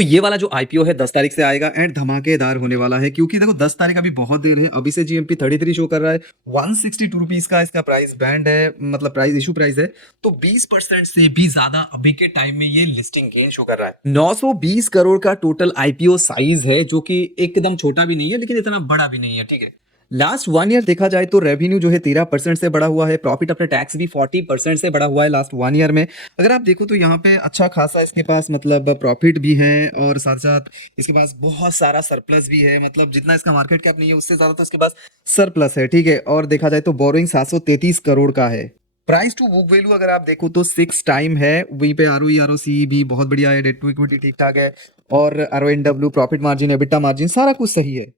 ये वाला जो आईपीओ है 10 तारीख से आएगा एंड धमाकेदार होने वाला है, क्योंकि देखो 10 तारीख अभी बहुत देर है। अभी से जीएमपी 33 शो कर रहा है। 162 रुपीज का इसका प्राइस बैंड है, मतलब प्राइस इशू प्राइस है। तो 20% से भी ज्यादा अभी के टाइम में ये लिस्टिंग गेन शो कर रहा है। 920 करोड़ का टोटल आईपीओ साइज है, जो कि एकदम छोटा भी नहीं है लेकिन इतना बड़ा भी नहीं है, ठीक है। लास्ट 1 ईयर देखा जाए तो रेवेन्यू जो है 13% से बढ़ा हुआ है। प्रॉफिट आफ्टर टैक्स भी 40% से बढ़ा हुआ है लास्ट 1 ईयर में। अगर आप देखो तो यहाँ पे अच्छा खासा इसके पास मतलब प्रॉफिट भी है, और साथ साथ इसके पास बहुत सारा सरप्लस भी है। मतलब जितना इसका मार्केट कैप नहीं है उससे ज्यादा तो इसके पास सरप्लस है, ठीक है। और देखा जाए तो बोरोइंग 733 करोड़ का है। प्राइस टू बुक वैल्यू अगर आप देखो तो 6 टाइम है। वहीं पे आरओई आरओसी भी बहुत बढ़िया है। डेट टू इक्विटी ठीक ठाक है, और आरओएनडब्ल्यू, प्रॉफिट मार्जिन, एबिटा मार्जिन सारा कुछ सही है।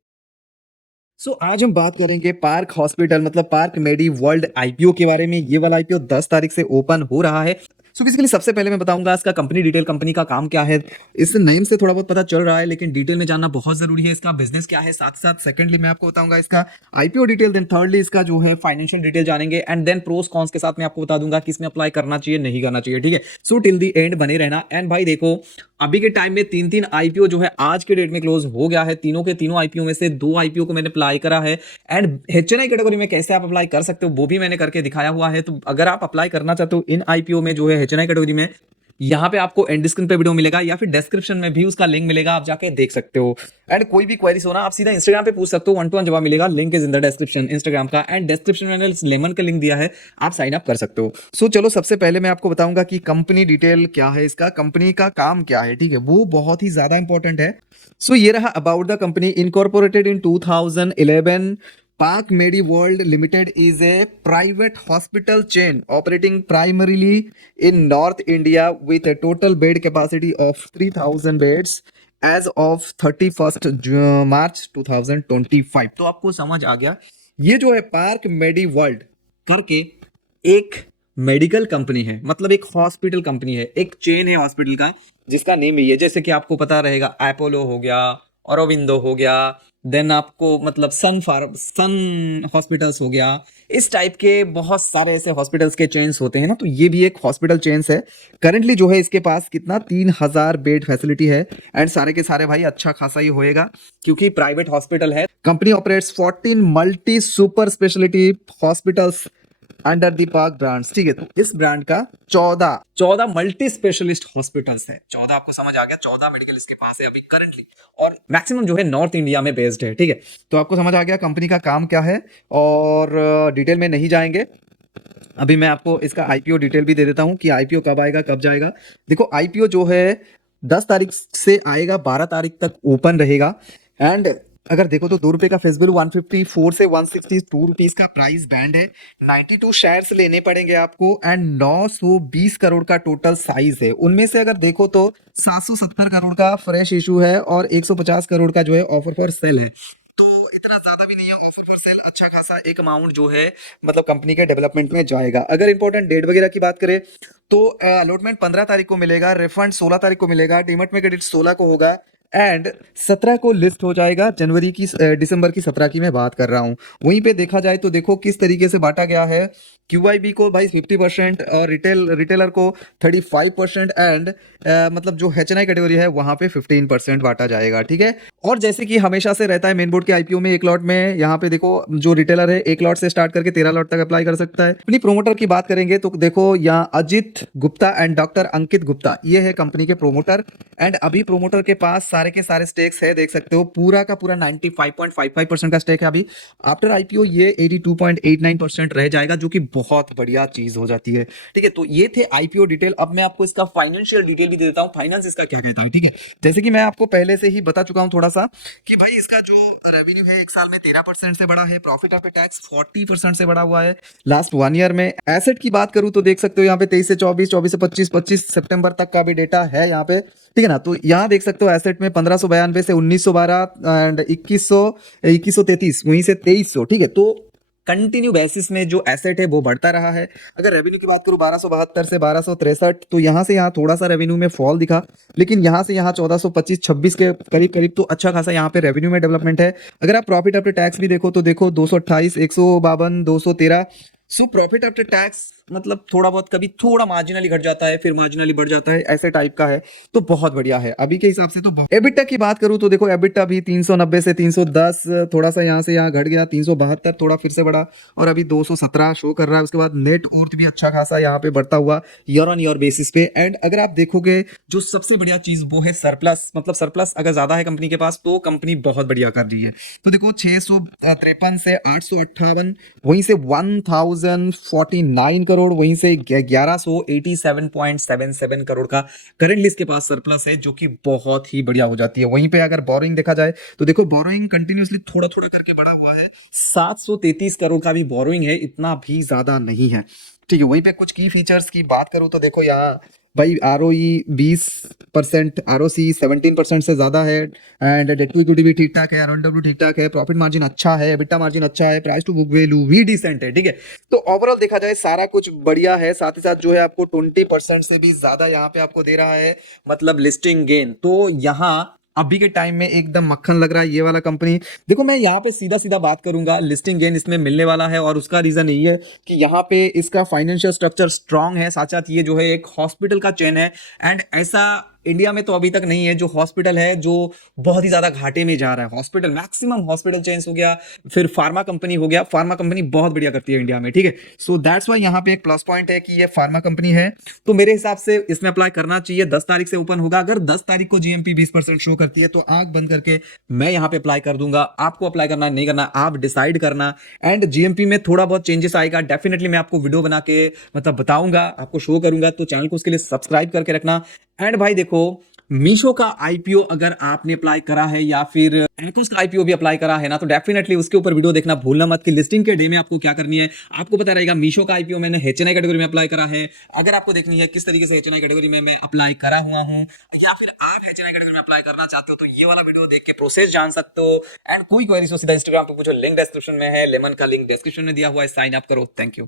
आज हम बात करेंगे पार्क हॉस्पिटल मतलब पार्क मेडी वर्ल्ड आईपीओ के बारे में। ये वाला आईपीओ 10 तारीख से ओपन हो रहा है। बेसिकली सबसे पहले मैं बताऊंगा इसका कंपनी डिटेल, कंपनी का काम क्या है। इस नेम से थोड़ा बहुत पता चल रहा है, लेकिन डिटेल में जानना बहुत जरूरी है। इसका बिजनेस क्या है, साथ साथ सेकंडली मैं आपको बताऊंगा इसका आईपीओ डिटेल, देन थर्डली इसका जो है फाइनेंशियल डिटेल जानेंगे, एंड देन प्रोस कॉन्स के साथ मैं आपको बता दूंगा कि इसमें अप्लाई करना चाहिए नहीं करना चाहिए, ठीक है। टिल दी एंड बने रहना। एंड भाई देखो, अभी के टाइम में 3 आईपीओ जो है आज के डेट में क्लोज हो गया है। तीनों के तीनों आईपीओ में से 2 आईपीओ को मैंने अप्लाई करा है। एंड एचएनआई कैटेगरी में कैसे आप अप्लाई कर सकते हो वो भी मैंने करके दिखाया हुआ है। तो अगर आप अप्लाई करना चाहते हो इन आईपीओ में जो है एचएनआई कैटेगरी में, यहाँ पे आपको एंड स्क्रीन पे वीडियो मिलेगा या फिर डिस्क्रिप्शन में भी उसका लिंक मिलेगा, आप जाके देख सकते हो। एंड कोई भी क्वेरीज हो ना, आप सीधा इंस्टाग्राम पे पूछ सकते हो, 1-to-1 जवाब मिलेगा। Link is in the description Instagram का, एंड डिस्क्रिप्शन में लेमन का लिंक दिया है, आप साइन अप कर सकते हो। चलो सबसे पहले मैं आपको बताऊंगा कि कंपनी डिटेल क्या है, इसका कंपनी का काम क्या है, ठीक है। वो बहुत ही ज्यादा इंपॉर्टेंट है। ये रहा about the company. Incorporated in 2011, Park Medi World Limited is a private hospital chain operating primarily in North India with a total bed capacity of 3,000 beds as of 31st March 2025। तो आपको समझ आ गया, ये जो है पार्क मेडी world करके एक medical company है, मतलब एक हॉस्पिटल कंपनी है, एक चेन है हॉस्पिटल का जिसका नेम ही है। जैसे कि आपको पता रहेगा अपोलो हो गया, औरोबिंदो हो गया, देन आपको मतलब सन हॉस्पिटल्स हो गया। इस टाइप के बहुत सारे ऐसे हॉस्पिटल्स के चेन्स होते हैं ना, तो ये भी एक हॉस्पिटल चेन्स है। करंटली जो है इसके पास कितना 3,000 बेड फैसिलिटी है। एंड सारे के सारे भाई अच्छा खासा ही होएगा, क्योंकि प्राइवेट हॉस्पिटल है। Company operates 14 multi super speciality hospitals under the park brands, ठीक है। तो इस ब्रांड का 14 मल्टी स्पेशलिस्ट हॉस्पिटल्स है। 14 आपको समझ आ गया, 14 मेडिकल इसके पास है अभी करंटली, और मैक्सिमम जो है नॉर्थ इंडिया में बेस्ड है, ठीक है। तो आपको समझ आ गया कंपनी का काम क्या है, और डिटेल में नहीं जाएंगे। अभी मैं आपको इसका आईपीओ डिटेल भी दे देता हूं कि आईपीओ कब आएगा कब जाएगा। देखो आईपीओ जो है 10 तारीख से आएगा, 12 तारीख तक ओपन रहेगा। एंड अगर देखो तो 2 रुपए का फेस वैल्यू, 154 से 162 रुपीज का प्राइस बैंड है। 92 शेयर्स लेने पड़ेंगे आपको, एंड 920 करोड़ का टोटल साइज है। उनमें से अगर देखो तो 770 करोड़ का फ्रेश इशू है, और 150 करोड़ का जो है ऑफर फॉर सेल है। तो इतना ज्यादा भी नहीं है ऑफर फॉर सेल, अच्छा खासा एक अमाउंट जो है मतलब कंपनी के डेवलपमेंट में जाएगा। अगर इंपॉर्टेंट डेट वगैरह की बात करें तो अलॉटमेंट 15 तारीख को मिलेगा, रिफंड 16 तारीख को मिलेगा, डीमैट में क्रेडिट 16 को होगा, एंड 17 को लिस्ट हो जाएगा। जनवरी की दिसंबर की 17 की मैं बात कर रहा हूं। वहीं पे देखा जाए तो देखो किस तरीके से बांटा गया है। क्यूआईबी को भाई 50%, और रिटेलर को 35%, एंड मतलब जो एचएनआई कैटेगरी है वहां पे 15% बांटा जाएगा, ठीक है। और जैसे कि हमेशा से रहता है मेन बोर्ड के आईपीओ में, एक लॉट में यहाँ पे देखो जो रिटेलर है 1 लॉट से स्टार्ट करके 13 लॉट तक अप्लाई कर सकता है। अपनी प्रोमोटर की बात करेंगे तो देखो यहाँ अजित गुप्ता एंड डॉक्टर अंकित गुप्ता, ये है कंपनी के प्रोमोटर। एंड अभी प्रोमोटर के पास सारे के सारे स्टेक्स है, देख सकते हो पूरा का पूरा 95.55% का स्टेक है अभी। आफ्टर आईपीओ ये 82.89% रह जाएगा, जो कि बहुत बढ़िया चीज हो जाती है, ठीक है। तो ये थे आईपीओ डिटेल। अब मैं आपको इसका फाइनेंशियल डिटेल भी दे देता हूं, फाइनेंस इसका क्या कहता है, ठीक है। जैसे कि मैं आपको पहले से ही बता चुका हूं थोड़ा सा कि भाई इसका जो रेवेन्यू है 1 साल में 13% से बढ़ा है। प्रॉफिट आफ्टर टैक्स 40% से बढ़ा हुआ है लास्ट 1 ईयर में। एसेट की बात करूं तो देख सकते हो यहाँ पे 23 से 24, 24 से 25, 25 सितंबर तक का भी डेटा है यहाँ पे, ठीक है ना। तो यहाँ देख सकते हो एसेट में 1592 से 1912 एंड 2133, वहीं से 2300, ठीक है। तो कंटिन्यू बेसिस में जो एसेट है वो बढ़ता रहा है। अगर रेवेन्यू की बात करूं 1272 से 1263, तो यहां से यहां थोड़ा सा रेवेन्यू में फॉल दिखा, लेकिन यहां से यहां 1425-26 के करीब करीब तो अच्छा खासा यहां पे रेवेन्यू में डेवलपमेंट है। अगर आप प्रॉफिट आफ्टर टैक्स भी देखो तो देखो 228, 152, 213। प्रॉफिट आफ्टर टैक्स मतलब थोड़ा बहुत कभी थोड़ा मार्जिनली घट जाता है, फिर मार्जिनली बढ़ जाता है, ऐसे टाइप का है। तो बहुत बढ़िया है अभी के हिसाब से तो। एबिटा की बात करूं तो देखो एबिटा भी 390 से 310, थोड़ा सा यहाँ से यहाँ घट गया, 372 थोड़ा फिर से बढ़ा, और अभी 217 शो कर रहा है। उसके बाद नेट वर्थ भी अच्छा खासा यहाँ पे बढ़ता हुआ ईयर ऑन ईयर बेसिस पे। एंड अगर आप देखोगे जो सबसे बढ़िया चीज वो है सरप्लस, मतलब सरप्लस अगर ज्यादा है कंपनी के पास तो कंपनी बहुत बढ़िया कर रही है। तो देखो 653 से 858, वहीं से 1049 करोड़, वहीं से 1187.77 करोड़ का करंटली इसके पास सरप्लस है, जो कि बहुत ही बढ़िया हो जाती है। वहीं पे अगर बोरोइंग देखा जाए तो देखो बोरोइंग कंटिन्यूअसली थोड़ा थोड़ा करके बढ़ा हुआ है, 733 करोड़ का भी बोरोइंग है, इतना भी ज्यादा नहीं है। ठीक है, वहीं पे कुछ की फीचर्स की बात करूं तो देखो यहाँ भाई ROE 20%, ROC 17% से ज्यादा है, एंड डेट टू इक्विटी भी ठीक ठाक है, ROW ठीक ठाक है, प्रॉफिट मार्जिन अच्छा है, EBITDA मार्जिन अच्छा है, प्राइस टू बुक वैल्यू भी डिसेंट है। ठीक है, तो ओवरऑल देखा जाए सारा कुछ बढ़िया है। साथ ही साथ जो है आपको 20% से भी ज्यादा यहाँ पे आपको दे रहा है, मतलब लिस्टिंग गेन। तो यहाँ अभी के टाइम में एकदम मक्खन लग रहा है ये वाला कंपनी। देखो मैं यहाँ पे सीधा सीधा बात करूंगा, लिस्टिंग गेन इसमें मिलने वाला है, और उसका रीजन यही है कि यहाँ पे इसका फाइनेंशियल स्ट्रक्चर स्ट्रांग है, साथ साथ ये जो है एक हॉस्पिटल का चेन है। एंड ऐसा इंडिया में तो अभी तक नहीं है जो हॉस्पिटल है जो बहुत ही ज्यादा घाटे में जा रहा है। हॉस्पिटल मैक्सिमम हॉस्पिटल चेन्स हो गया, फिर फार्मा कंपनी हो गया, फार्मा कंपनी बहुत बढ़िया करती है इंडिया में। ठीक है, सो दैट्स वाई यहाँ पे एक प्लस पॉइंट है कि ये फार्मा कंपनी है, तो मेरे हिसाब से इसमें अप्लाई करना चाहिए। 10 तारीख से ओपन होगा, अगर 10 तारीख को जीएमपी 20% शो करती है तो आंख बंद करके मैं यहाँ पे अप्लाई कर दूंगा। आपको अप्लाई करना नहीं करना आप डिसाइड करना। एंड जीएमपी में थोड़ा बहुत चेंजेस आएगा, डेफिनेटली मैं आपको वीडियो बना के मतलब बताऊंगा, आपको शो करूंगा, तो चैनल को उसके लिए सब्सक्राइब करके रखना। एंड भाई देखो मीशो का आईपीओ अगर आपने अप्लाई करा है, या फिर एकुस का आईपीओ भी अप्लाई करा है ना, तो डेफिनेटली उसके ऊपर वीडियो देखना भूलना मत कि लिस्टिंग के डे में आपको क्या करनी है। आपको पता रहेगा मीशो का आईपीओ मैंने एचएनआई कैटेगरी में अप्लाई करा है। अगर आपको देखनी है किस तरीके से एचएनआई कैटेगरी में मैं अप्लाई करा हुआ हूं, या फिर आप एचएनआई कैटेगरी में अप्लाई करना चाहते हो, तो ये वाला वीडियो देख के प्रोसेस जान सकते हो। एंड कोई क्वेरीज हो सीधा इंस्टाग्राम पे पूछो, लिंक डिस्क्रिप्शन में है, लेमन का लिंक डिस्क्रिप्शन में दिया हुआ है, साइन अप करो। Thank you.